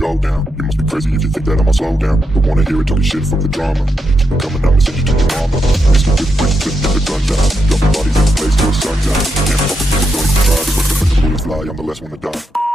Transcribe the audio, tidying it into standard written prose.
go down. You must be crazy if you think that I'ma slow down. Don't wanna hear it talking shit from the drama. Keep it coming, I'ma send you to your mama. Used to get rich and get the gun down. Dropping bodies in the place till sundown. Can't fuck with me, don't even try. This what the bullets fly, I'm the last one to die.